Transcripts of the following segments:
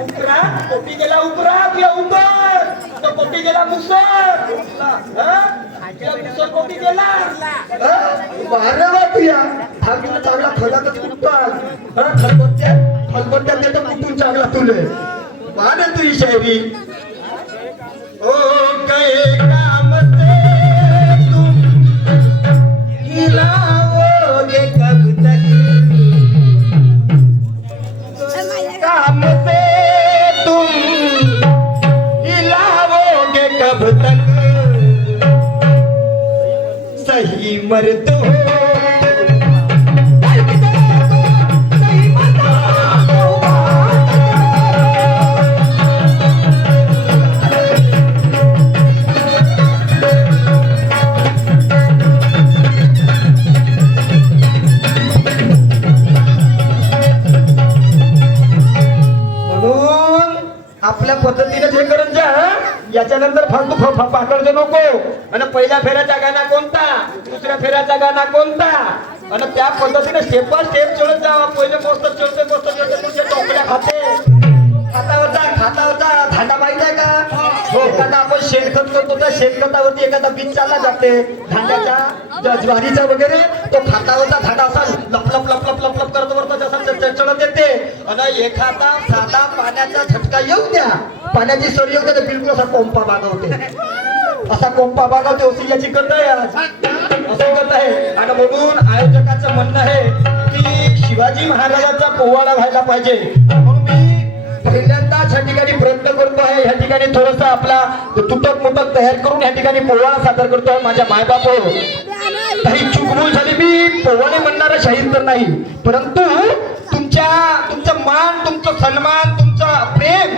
उपरा कोटी गेला उपरा किंवा उपर तो कोटी गेला मुसर मुसर कोटी गेला अरे वा तुया भागीला चांगला फलातच कुठताल खलबत्त्यात देतो कुठून चांगला तुले मान तू ही शायरी ओ गए काम से तुम हिलाओगे कब तक काम से तुम हिलाओगे कब तक सही मर्द हो आपल्या पद्धतीने हे करून जा याच्यानंतर फालतू पाकडतो नको आणि पहिल्या फेऱ्याचा गाणा कोणता दुसऱ्या फेऱ्याचा गाणा कोणता आणि त्या पद्धतीने स्टेप बाय स्टेप चढत जावा पहिले मस्त चढते तुमच्या टोकल्या खातावरचा धांडा माहित आहे का हो एखादा आपण शेणखत करतो त्या शेणखतावरती एखादा बीज चालला जाते धांड्याचा ज्वारीचा वगैरे तो खातावरचा धांडा असा लप लप लप लप लप लप करत वरतो जसा चढत येते आणि एखादा साधा पाण्याचा झटका येऊ द्या पाण्याची सर येऊ द्या बिलकुल असा कोंपा बागवते अशी याची कथा आहे आज असं कथा आहे आणि म्हणून आयोजकाचं म्हणणं आहे की शिवाजी महाराजांचा पोवाडा व्हायला पाहिजे म्हणून मी पहिल्यांदाच ह्या ठिकाणी प्रयत्न करतो आहे ह्या ठिकाणी थोडस आपला तुटक मुटक तयार करून ह्या ठिकाणी पोवाडा सादर करतो आहे माझ्या मायबाप काही चुकभूल झाली मी पोवाडे म्हणणारा शाहीर तर नाही परंतु तुमचं मान तुमचं सन्मान तुमचं प्रेम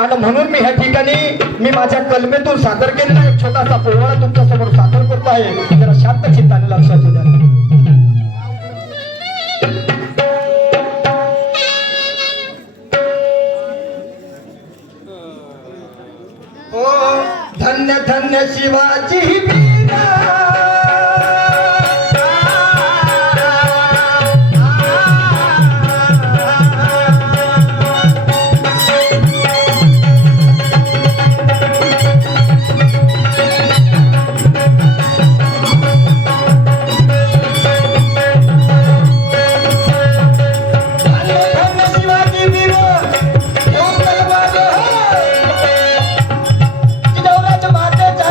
आणि म्हणून मी ह्या ठिकाणी मी माझ्या कलमेतून सादर केलेला एक छोटासा पोवाडा तुमच्या समोर सादर करतो आहे जरा शांत चित्ताने लक्षात द्या धन्य धन्य शिवाजी वीरा मातेचा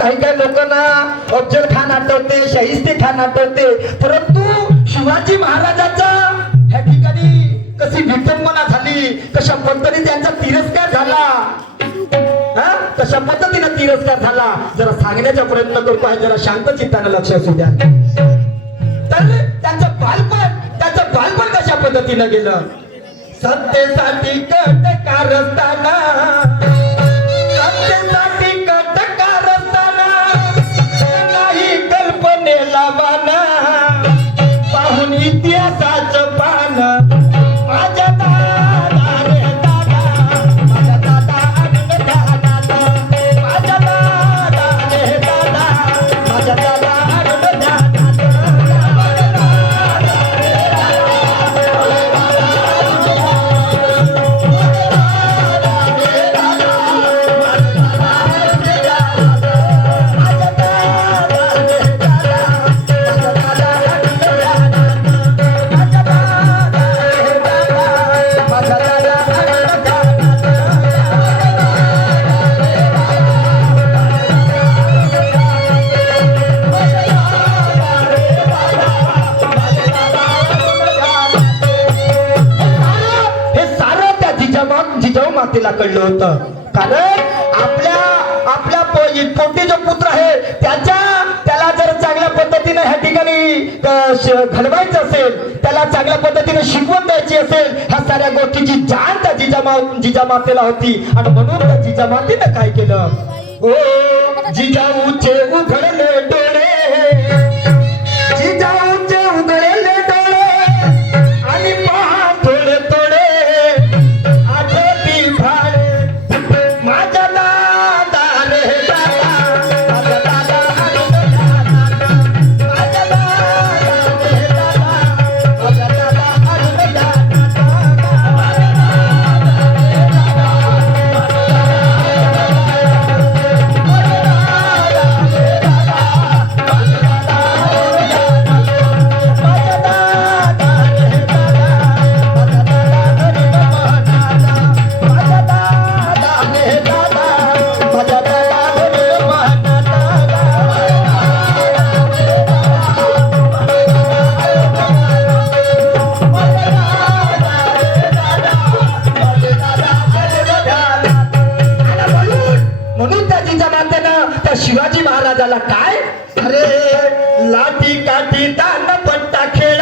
काही काही लोकांना अफजल खान आठवते, शाहिस्ते खान आठवते, परंतु शिवाजी महाराजांचा ह्या ठिकाणी कशी विटंबना झाली, कशा पद्धतीने त्यांचा तिरस्कार झाला, कशा पद्धतीने तिरस्कार झाला, जरा सांगण्याचा प्रयत्न करतो आहे. जरा शांत चित्ताने लक्ष असू द्या. तर त्यांचं बालपण कशा पद्धतीनं गेलं. सत्तेसाठी कट कारस्थाना, सत्तेसाठी कट कारस्थाना, नाही कल्पनेला बाना, पाहून इतिहासाचं पान. माझ्या दादा रे दादा, माझ्या दादा रे दादा, माझ्या दादा रे दादा, माझ्या दादा रे दादा. जिजाऊ मातेला कळलं होतं. कारण आपल्या पोटी जो पुत्र आहे त्याला जर चांगल्या पद्धतीने ह्या ठिकाणी घडवायचं असेल, त्याला चांगल्या पद्धतीने शिकवण द्यायची असेल, ह्या साऱ्या गोष्टीची जाण त्या जिजामातेला होती. आणि म्हणून त्या जिजामातेनं काय केलं, ओ जिजाऊचे उघडले डोळे, जिजाऊचे उघडले डोळे, आणि पहा थोडे थोडे आठवती भाडे. माझ्या दादा रे दादा, माझ्या दादा रे दादा, माझ्या दादा रे दादा, माझ्या दादा रे दादा. शिवाजी महाराजाला काय, अरे लाठी काठी दान पट्टा खेळ,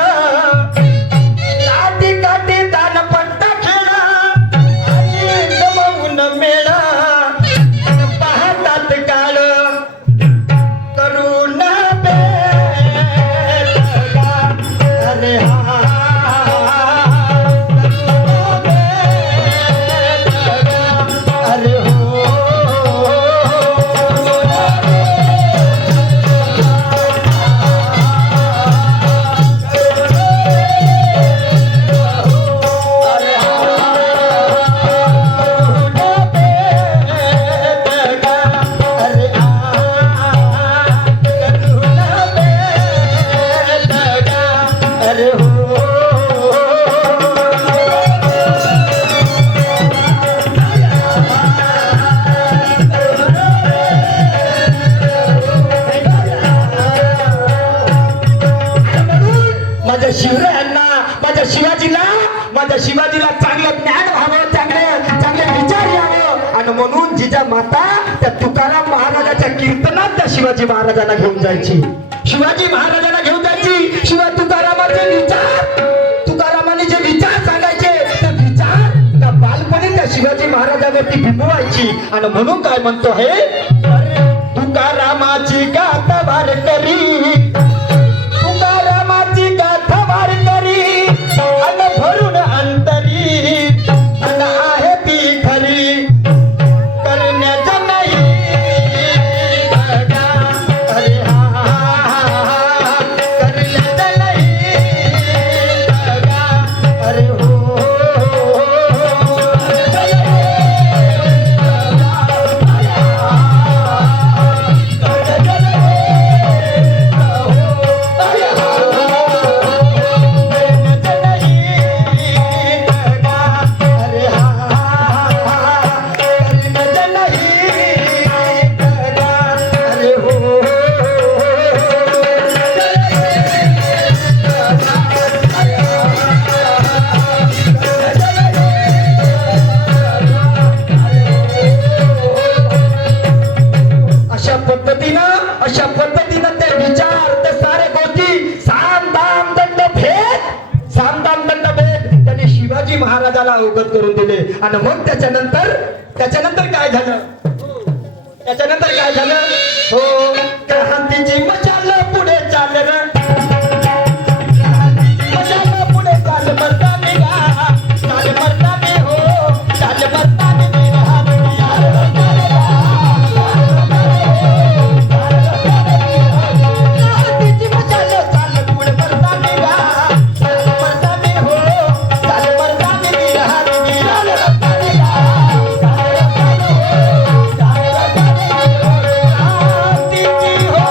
लाठी काठी दान पट्टा खेळ, आणि जमवून मेळ, पाहतात काळ करून बेट गा. अरे हा अरे हो माझ्या शिवाजीला चांगलं ज्ञान व्हावं, चांगले विचार यावं, आणि म्हणून जिजामाता त्या तुकाराम महाराजाच्या कीर्तनात त्या शिवाजी महाराजांना घेऊन जायची, शिवाजी महाराजांना घेऊन जायची. शिवाय तुकारामाने जे विचार सांगायचे ते विचार त्या बालपणी त्या शिवाजी महाराजांवरती बिंबवायची. आणि म्हणून काय म्हणतो हे, तुकारामाची गाथा वारकरी, तुकारामाची गाथा वारकरी, अन भरून अंतरी, अन आहे ती खरी, करण्याचा नाही दगा. अरे हा करण्याचा नाही दगा. अरे हो महाराजाला अवगत करून दिले. आणि मग त्याच्यानंतर काय झालं? त्याच्यानंतर काय झालं? हो, क्रांतीची मशाल पुढे चाल रे, क्रांतीची मशाल पुढे चाल मर्दानी गा, चाल मर्दानी हो, चाल मर्दानी निघा, क्रांतीची मशाल चाल पुढे मर्दानी गा, चाल मर्दानी हो, चाल मर्दानी निघा, चाल मर्दानी गा, चाल मर्दानी हो, चाल मर्दानी क्रांतीची हो.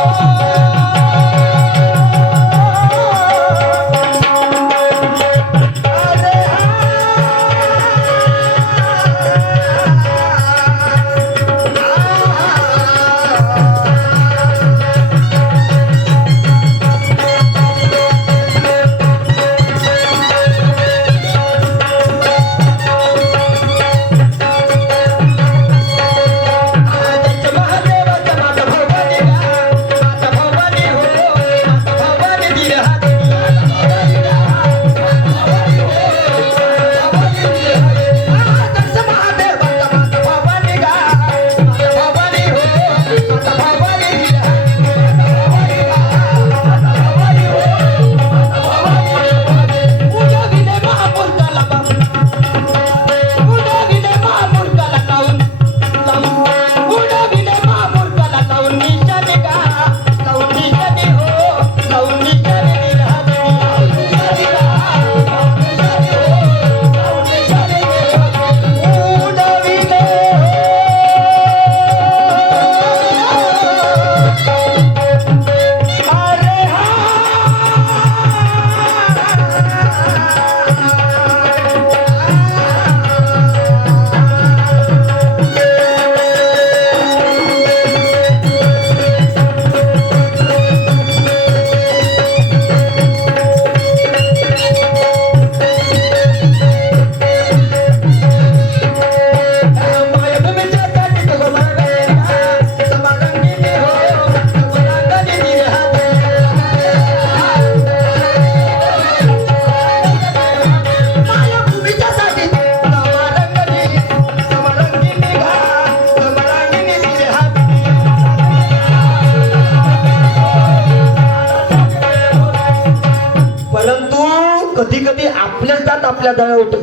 कधी कधी आपलेच दात आपल्या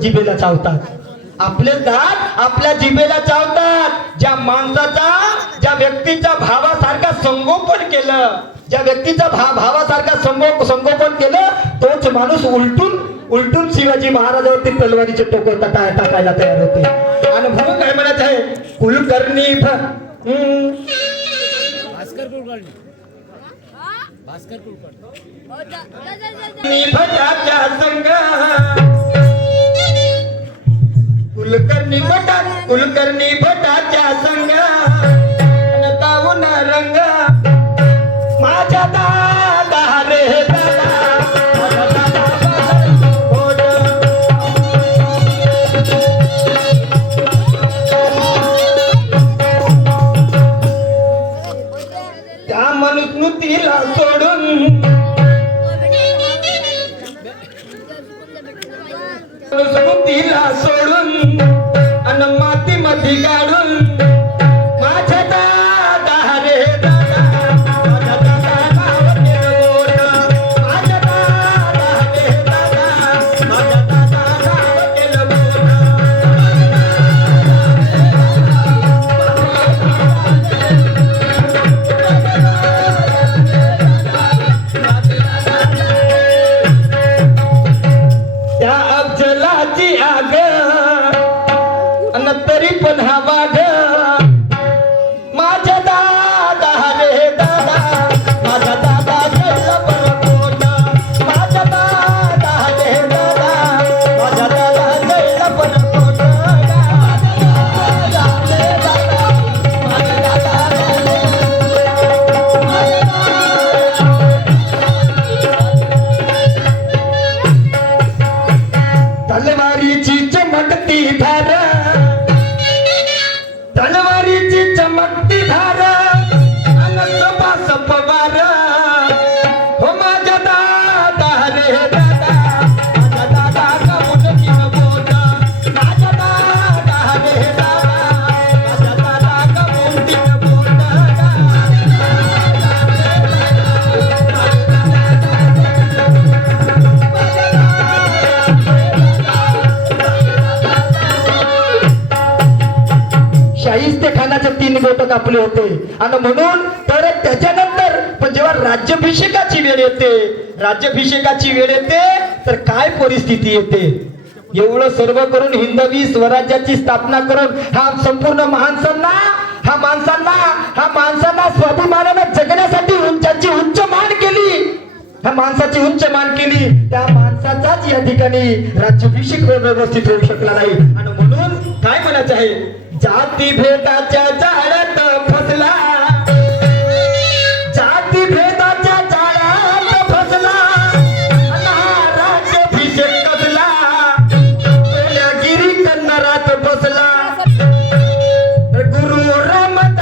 जिभेला चावतात, आपलेच दात आपल्या जिभेला चावतात. ज्या माणसाचा, ज्या व्यक्तीचा भावासारखा संगोपन केलं, ज्या व्यक्तीचा भावासारखा संगोपन केलं, तोच माणूस उलटून शिवाजी महाराजावरती तलवारीचे टोकं टाकायला तयार होते. आणि म्हणून काय म्हणत आहे? कुलकर्णी भटाच्या संग, कुलकर्णी भटाच्या संग ताऊन रंग, माझ्या दादा रे दादा, त्या मनुस्मृतीला सोडून, मनुस्मृतीला सोडून अन माती मध्ये गाडून, माझ्या दादा रे दादा, माझ्या दादा नाव केलं मोठं, माझ्या दादा रे दादा, माझ्या दादा नाव केलं मोठं. त्या अफजलाची आग अन तरी पण हा वाघ, माझ्या दादा रे दादा, माझा दादा गेला परकोट, माझ्या दादा रे दादा, माझा दादा गेला परकोट, दादा रे दादा, माझा दादा तलवारीची चमकती धार, तलवारीची चमकती धार, अनंत बास पवार, हो माझ्या दादा रे दादा, माझ्या दादा गाऊन किन बोट, तीन बोट कापले होते. आणि म्हणून तर त्याच्यानंतर पण जेव्हा राज्याभिषेकाची वेळ येते, राज्याभिषेकाची वेळ येते तर काय परिस्थिती येते. एवढं सर्व करून हिंदवी स्वराज्याची स्थापना करून हा माणसांना स्वाभिमानानं जगण्यासाठी ज्यांची उच्च मान केली, ह्या माणसाची उच्च मान केली, त्या माणसाचाच या ठिकाणी राज्याभिषेक व्यवस्थित होऊ शकला नाही. आणि म्हणून काय म्हणायचं आहे, जाती भेदाच्या जाळ्यात फसला, जाती भेदाच्या जाळ्यात फसला, आणि हा राज्याभिषेक कसला, गिरी कन्नरात बसला. गुरु रामदास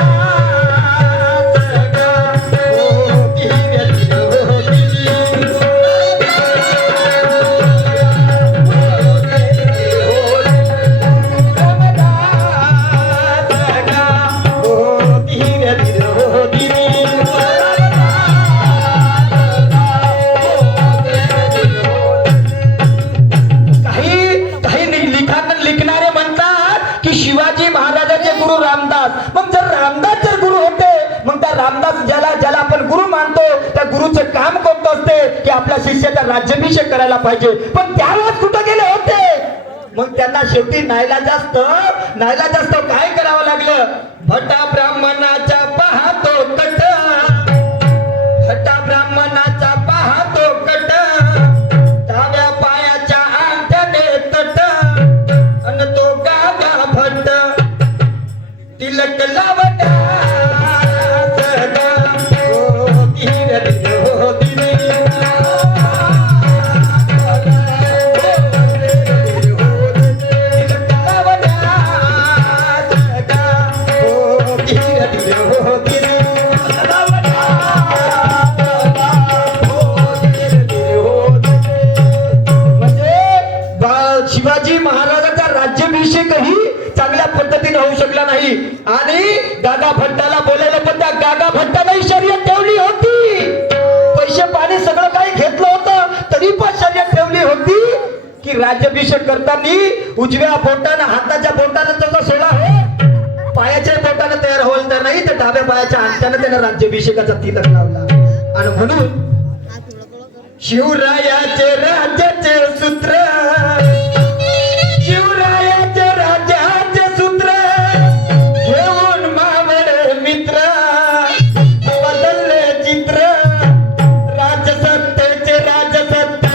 लिखणारे म्हणतात की शिवाजी महाराजांचे गुरु रामदास. मग जर गुरु होते, मग त्या रामदास ज्याला आपण गुरु मानतो, त्या गुरुचं काम कोणतं असते की आपल्या शिष्याचा राज्याभिषेक करायला पाहिजे. पण त्यावेळेस कुठं गेले होते. मग त्यांना शेवटी नाईलाजास्त काय करावं लागलं. भटा ब्राह्मणाच्या पाहतो कट, भटा ब्राह्मणाचा पाहतो कट, डाव्या पायाच्या अंगठ्याने तट, अन तो गागा भट्ट तिलक लावण्याचं हो धीर हो धीर. शिवाजी महाराजांचा राज्याभिषेकही चांगल्या पद्धतीने होऊ शकला नाही. आणि गागा भट्टाला बोलायला, पण त्या गागा भट्टालाही शर्यत ठेवली होती. पैसे पाणी सगळं काही घेतलं होतं, तरी पण शर्यत ठेवली होती की राज्याभिषेक करताना उजव्या बोटानं, हाताच्या बोटानं त्याचा सोळा आहे, पायाच्या बोटानं तयार होईल तर नाही, तर डाव्या पायाच्या अंगठ्यानं त्यानं राज्याभिषेकाचा तिलक लावला. आणि म्हणून शिवरायाचे राज्याचे सूत्र, शिवरायाचे राज्याचे सूत्र घेऊन मावळे मित्र, बदलले चित्र राजसत्तेचे, राजसत्तेचे.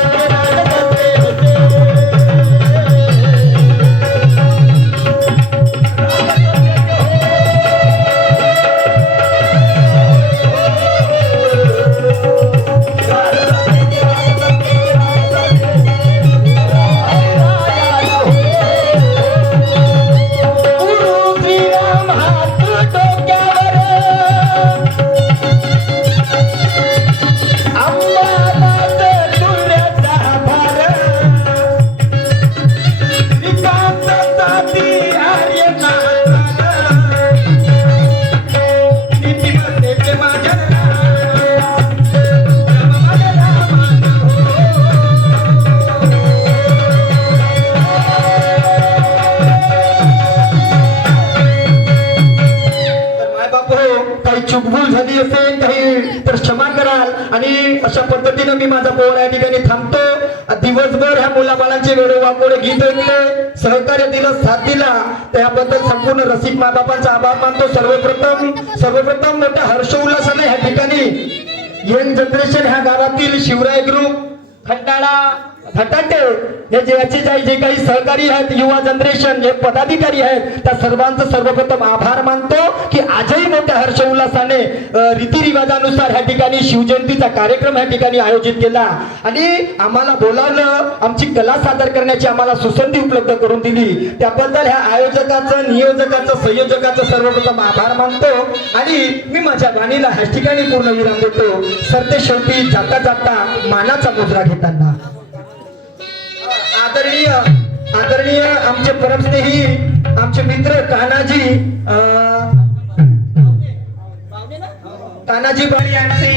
चूकभूल झाली असेल काही तर क्षमा कराल. आणि अशा पद्धतीने मी माझा पोवाडा या ठिकाणी थांबतो. दिवसभर ह्या मुलाबाळांचे वेळो वाकोडे गीत ऐकले, सहकार्य दिलं, साथ दिला, त्याबद्दल संपूर्ण रसिक मायबापांचा आभार मानतो. सर्वप्रथम मोठ्या हर्ष उल्हासाने ह्या ठिकाणी यंग जनरेशन ह्या गावातील शिवराय ग्रुप, खंडाळा, फटाटे हे जे काही सहकारी आहेत, युवा जनरेशन हे पदाधिकारी आहेत, त्या सर्वांचं सर्वप्रथम आभार मानतो की आजही मोठ्या हर्ष उल्हासाने रीतिरिवाजानुसार ह्या ठिकाणी शिवजयंतीचा कार्यक्रम ह्या ठिकाणी आयोजित केला आणि आम्हाला बोलावलं, आमची कला सादर करण्याची आम्हाला सुसंधी उपलब्ध करून दिली. त्याबद्दल ह्या आयोजकाचं, नियोजकाचं, संयोजकाचं सर्वप्रथम आभार मानतो आणि मी माझ्या गाणीला ह्या ठिकाणी पूर्ण विराम देतो. सरते शेवटी जाता जाता मानाचा मुद्रा घेताना आदरणीय आमचे परमस्नेही, आमचे मित्र तानाजी बाई यांचे